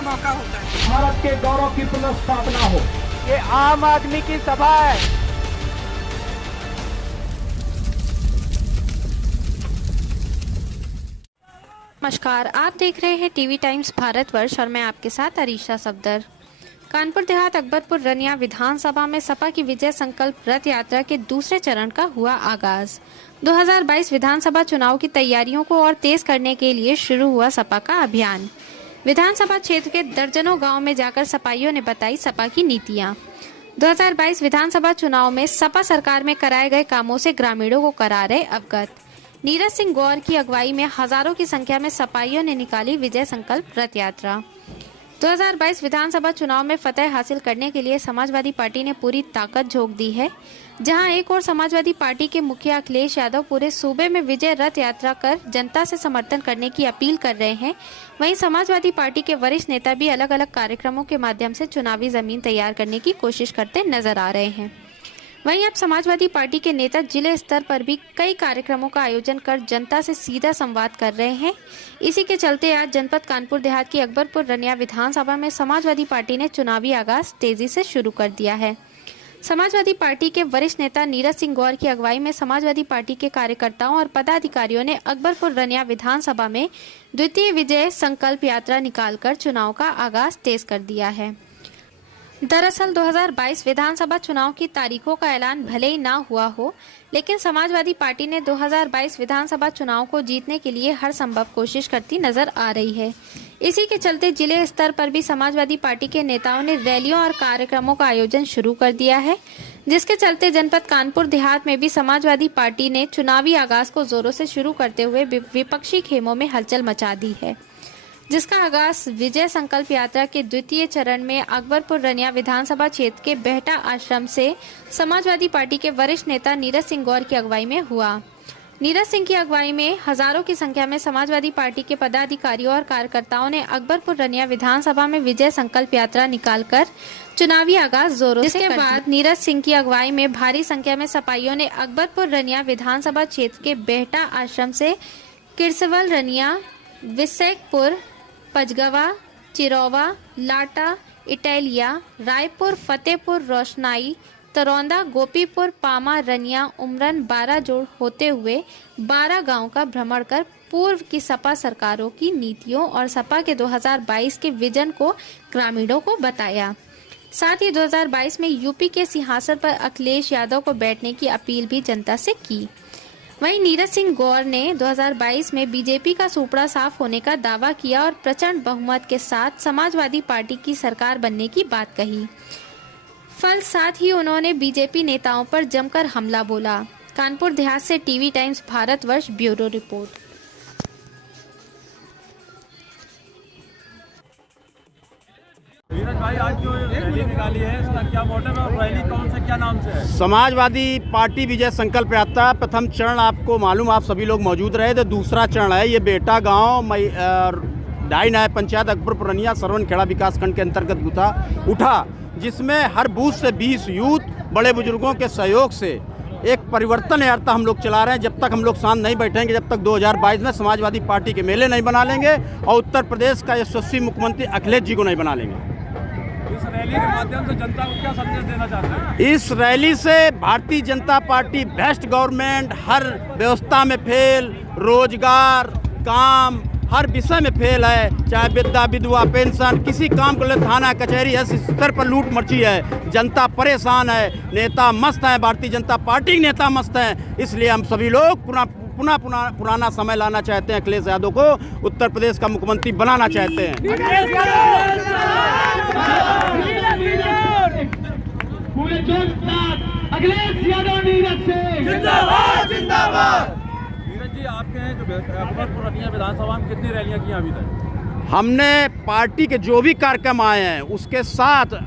का मौका होता है। भारत के गौरव की पुनर्स्थापना हो। ये आम आदमी की सभा है। नमस्कार, आप देख रहे हैं टीवी टाइम्स भारतवर्ष और मैं आपके साथ अरीशा सफदर। कानपुर देहात अकबरपुर रनिया विधानसभा में सपा की विजय संकल्प रथ यात्रा के दूसरे चरण का हुआ आगाज। 2022 विधानसभा चुनाव की तैयारियों को और तेज करने के लिए शुरू हुआ सपा का अभियान। विधानसभा क्षेत्र के दर्जनों गांव में जाकर सपाइयों ने बताई सपा की नीतियां। 2022 विधानसभा चुनाव में सपा सरकार में कराए गए कामों से ग्रामीणों को करा रहे अवगत। नीरज सिंह गौर की अगुवाई में हजारों की संख्या में सपाइयों ने निकाली विजय संकल्प रथ यात्रा। 2022 विधानसभा चुनाव में फतह हासिल करने के लिए समाजवादी पार्टी ने पूरी ताकत झोंक दी है। जहां एक और समाजवादी पार्टी के मुखिया अखिलेश यादव पूरे सूबे में विजय रथ यात्रा कर जनता से समर्थन करने की अपील कर रहे हैं, वहीं समाजवादी पार्टी के वरिष्ठ नेता भी अलग अलग कार्यक्रमों के माध्यम से चुनावी जमीन तैयार करने की कोशिश करते नजर आ रहे हैं। वहीं अब समाजवादी पार्टी के नेता जिले स्तर पर भी कई कार्यक्रमों का आयोजन कर जनता से सीधा संवाद कर रहे हैं। इसी के चलते आज जनपद कानपुर देहात की अकबरपुर रनिया विधानसभा में समाजवादी पार्टी ने चुनावी आगाज तेजी से शुरू कर दिया है। समाजवादी पार्टी के वरिष्ठ नेता नीरज सिंह गौर की अगुवाई में समाजवादी पार्टी के कार्यकर्ताओं और पदाधिकारियों ने अकबरपुर रनिया विधानसभा में द्वितीय विजय संकल्प यात्रा निकालकर चुनाव का आगाज तेज कर दिया है। दरअसल 2022 विधानसभा चुनाव की तारीखों का ऐलान भले ही ना हुआ हो, लेकिन समाजवादी पार्टी ने 2022 विधानसभा चुनाव को जीतने के लिए हर संभव कोशिश करती नजर आ रही है। इसी के चलते जिले स्तर पर भी समाजवादी पार्टी के नेताओं ने रैलियों और कार्यक्रमों का आयोजन शुरू कर दिया है, जिसके चलते जनपद कानपुर देहात में भी समाजवादी पार्टी ने चुनावी आगाज को जोरों से शुरू करते हुए विपक्षी खेमों में हलचल मचा दी है, जिसका आगाज विजय संकल्प यात्रा के द्वितीय चरण में अकबरपुर रनिया विधानसभा क्षेत्र के बेहटा आश्रम से समाजवादी पार्टी के वरिष्ठ नेता नीरज सिंह गौर की अगुवाई में हुआ। नीरज सिंह की अगुवाई में हजारों की संख्या में समाजवादी पार्टी के पदाधिकारियों और कार्यकर्ताओं ने अकबरपुर रनिया विधानसभा में विजय संकल्प यात्रा निकालकर चुनावी आगाज जोरों से कर बाद नीरज सिंह की अगुवाई में भारी संख्या में सपाइयों ने अकबरपुर रनिया विधानसभा क्षेत्र के बेहटा आश्रम से किरसवल रनिया, विसैकपुर, पजगवा, चिरौवा, लाटा, इटैलिया, रायपुर, फतेहपुर, रोशनाई, तरौंदा, गोपीपुर, पामा, रनिया, उमरन, 12 जोड़ होते हुए 12 गांव का भ्रमण कर पूर्व की सपा सरकारों की नीतियों और सपा के 2022 के विजन को ग्रामीणों को बताया। साथ ही 2022 में यूपी के सिंहासन पर अखिलेश यादव को बैठने की अपील भी जनता से की। वहीं नीरज सिंह गौर ने 2022 में बीजेपी का सुपड़ा साफ होने का दावा किया और प्रचंड बहुमत के साथ समाजवादी पार्टी की सरकार बनने की बात कही। साथ ही उन्होंने बीजेपी नेताओं पर जमकर हमला बोला। कानपुर देहात से TV times Bharatvarsh bureau report. भाई आज जो रैली निकाली है इसका क्या मोटिव है और रैली कौन से क्या नाम से है? समाजवादी पार्टी विजय संकल्प यात्रा प्रथम चरण आपको मालूम, आप सभी लोग मौजूद रहे थे। दूसरा चरण है ये बेटा गांव ढाई नायब पंचायत अकबरपुर रनिया सरवन खेड़ा विकास खंड के अंतर्गत उठा, जिसमें हर बूथ से 20 यूथ बड़े बुजुर्गों के सहयोग से एक परिवर्तन यात्रा हम लोग चला रहे हैं। जब तक हम लोग शांत नहीं बैठेंगे, जब तक 2022 में समाजवादी पार्टी के मेले नहीं बना लेंगे और उत्तर प्रदेश का यशस्वी मुख्यमंत्री अखिलेश जी को नहीं बना लेंगे। इस रैली के माध्यम से जनता को क्या संदेश देना चाहते हैं? इस रैली से भारतीय जनता पार्टी भ्रष्ट गवर्नमेंट, हर व्यवस्था में फेल, रोजगार, काम, हर विषय में फेल है। चाहे वृद्धा विधवा पेंशन, किसी काम को ले थाना कचहरी है, स्तर पर लूट मची है। जनता परेशान है, नेता मस्त हैं, भारतीय जनता पार्टी के नेता मस्त हैं। इसलिए हम सभी लोग पुराना समय लाना चाहते हैं। अखिलेश यादव को उत्तर प्रदेश का मुख्यमंत्री बनाना चाहते हैं। अखिलेश यादव नीरज सिंह जिंदाबाद जिंदाबाद। नीरज जी, आपके जो अकबरपुर रनिया विधानसभा में कितनी रैलियां की अभी तक? हमने पार्टी के जो भी कार्यक्रम आए हैं उसके साथ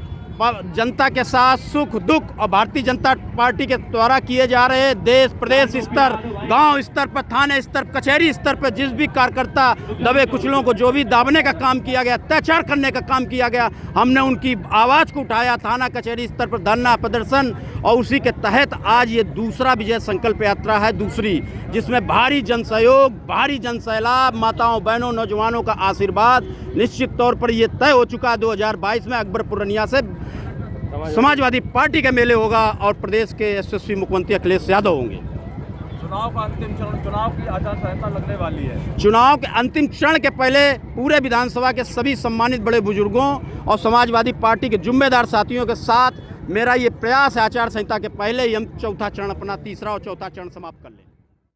जनता के साथ सुख दुख और भारतीय जनता पार्टी के द्वारा किए जा रहे देश प्रदेश स्तर गांव स्तर पर, थाने स्तर, कचहरी स्तर पर जिस भी कार्यकर्ता दबे कुचलों को जो भी दाबने का काम किया गया, अत्याचार करने का काम किया गया, हमने उनकी आवाज़ को उठाया, थाना कचहरी स्तर पर धरना प्रदर्शन, और उसी के तहत आज ये दूसरा विजय संकल्प यात्रा है, दूसरी, जिसमें भारी जन सहयोग, भारी जन सैलाब, माताओं बहनों नौजवानों का आशीर्वाद। निश्चित तौर पर ये तय हो चुका है 2022 में अकबरपुर रनिया से समाजवादी पार्टी का मेले होगा और प्रदेश के यशस्वी मुख्यमंत्री अखिलेश यादव होंगे। चुनाव का अंतिम चरण, चुनाव की आचार संहिता लगने वाली है। चुनाव के अंतिम चरण के पहले पूरे विधानसभा के सभी सम्मानित बड़े बुजुर्गों और समाजवादी पार्टी के जिम्मेदार साथियों के साथ मेरा ये प्रयास है आचार संहिता के पहले ही हम चौथा चरण अपना, तीसरा और चौथा चरण समाप्त कर लें।